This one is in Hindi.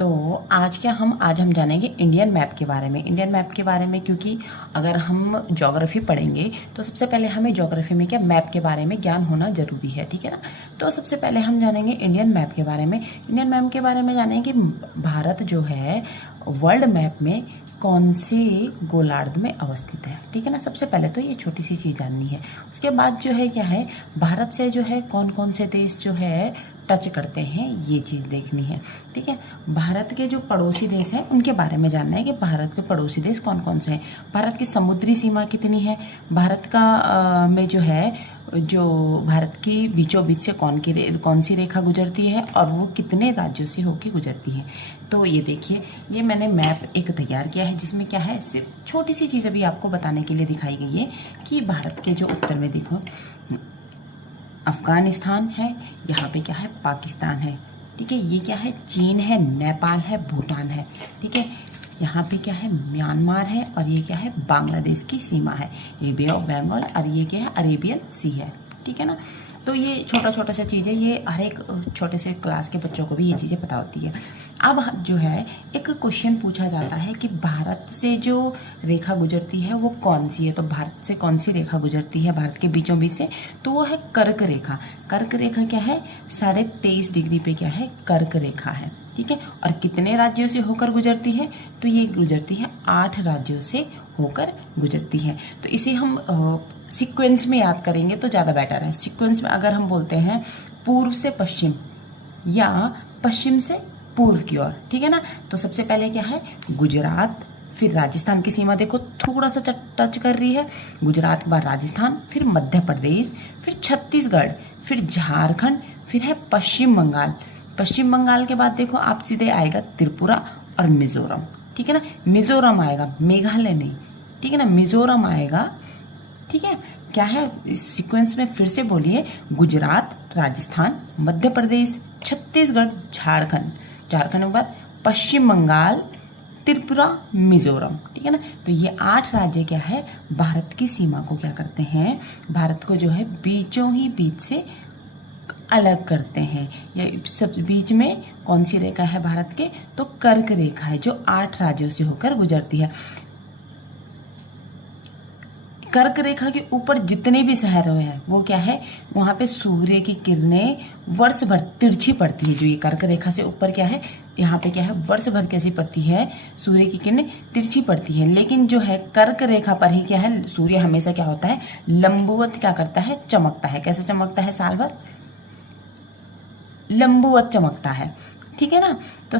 तो आज हम जानेंगे इंडियन मैप के बारे में। इंडियन मैप के बारे में, क्योंकि अगर हम ज्योग्राफी पढ़ेंगे तो सबसे पहले हमें ज्योग्राफी में क्या मैप के बारे में ज्ञान होना ज़रूरी है, ठीक है ना। तो सबसे पहले हम जानेंगे इंडियन मैप के बारे में। इंडियन मैप के बारे में जानेंगे कि भारत जो है वर्ल्ड मैप में कौन से गोलार्ध में अवस्थित है, ठीक है ना। सबसे पहले तो ये छोटी सी चीज़ जाननी है। उसके बाद जो है क्या है, भारत से जो है कौन कौन से देश जो है टच करते हैं, ये चीज़ देखनी है, ठीक है। भारत के जो पड़ोसी देश हैं उनके बारे में जानना है कि भारत के पड़ोसी देश कौन कौन से हैं। भारत की समुद्री सीमा कितनी है, भारत का में जो है जो भारत की बीचों बीच से कौन सी रेखा गुजरती है और वो कितने राज्यों से होकर गुजरती है। तो ये देखिए, ये मैंने मैप एक तैयार किया है जिसमें क्या है, सिर्फ छोटी सी चीज़ अभी आपको बताने के लिए दिखाई गई है कि भारत के जो उत्तर में देखो अफ़गानिस्तान है, यहाँ पे क्या है पाकिस्तान है, ठीक है। ये क्या है चीन है, नेपाल है, भूटान है, ठीक है। यहाँ पे क्या है म्यांमार है और ये क्या है बांग्लादेश की सीमा है, ये बे ऑफ बंगाल और ये क्या है अरेबियन सी है, ठीक है ना। तो ये छोटा छोटा सा चीज़ है, ये हर एक छोटे से क्लास के बच्चों को भी ये चीज़ें पता होती है। अब जो है एक क्वेश्चन पूछा जाता है कि भारत से जो रेखा गुजरती है वो कौन सी है। तो भारत से कौन सी रेखा गुजरती है भारत के बीचों बीच से, तो वो है कर्क रेखा। कर्क रेखा क्या है 23.5 डिग्री पे क्या है कर्क रेखा है, ठीक है। और कितने राज्यों से होकर गुजरती है, तो ये गुजरती है 8 राज्यों से होकर गुजरती है। तो इसे हम सीक्वेंस में याद करेंगे तो ज़्यादा बेटर है। सीक्वेंस में अगर हम बोलते हैं पूर्व से पश्चिम या पश्चिम से पूर्व की ओर, ठीक है ना। तो सबसे पहले क्या है गुजरात, फिर राजस्थान की सीमा देखो थोड़ा सा टच कर रही है, गुजरात के बाद राजस्थान, फिर मध्य प्रदेश, फिर छत्तीसगढ़, फिर झारखंड, फिर है पश्चिम बंगाल। पश्चिम बंगाल के बाद देखो आप सीधे आएगा त्रिपुरा और मिजोरम, ठीक है ना। मिजोरम आएगा, मेघालय नहीं, ठीक है ना, मिजोरम आएगा, ठीक है। क्या है इस सीक्वेंस में फिर से बोलिए, गुजरात, राजस्थान, मध्य प्रदेश, छत्तीसगढ़, झारखंड, झारखंड के बाद पश्चिम बंगाल, त्रिपुरा, मिजोरम, ठीक है ना। तो ये 8 राज्य क्या है भारत की सीमा को क्या करते हैं, भारत को जो है बीचों ही बीच से अलग करते हैं। ये सब बीच में कौन सी रेखा है भारत के, तो कर्क रेखा है जो 8 राज्यों से होकर गुजरती है। कर्क रेखा के ऊपर जितने भी शहर हैं वो क्या है, वहाँ पे सूर्य की किरणें वर्ष भर तिरछी पड़ती है। जो ये कर्क रेखा से ऊपर क्या है, यहाँ पे क्या है वर्ष भर कैसी पड़ती है, सूर्य की किरणें तिरछी पड़ती है। लेकिन जो है कर्क रेखा पर ही क्या है, सूर्य हमेशा क्या होता है लंबवत क्या करता है, चमकता है। कैसे चमकता है, साल भर लंबवत चमकता है, ठीक है ना। तो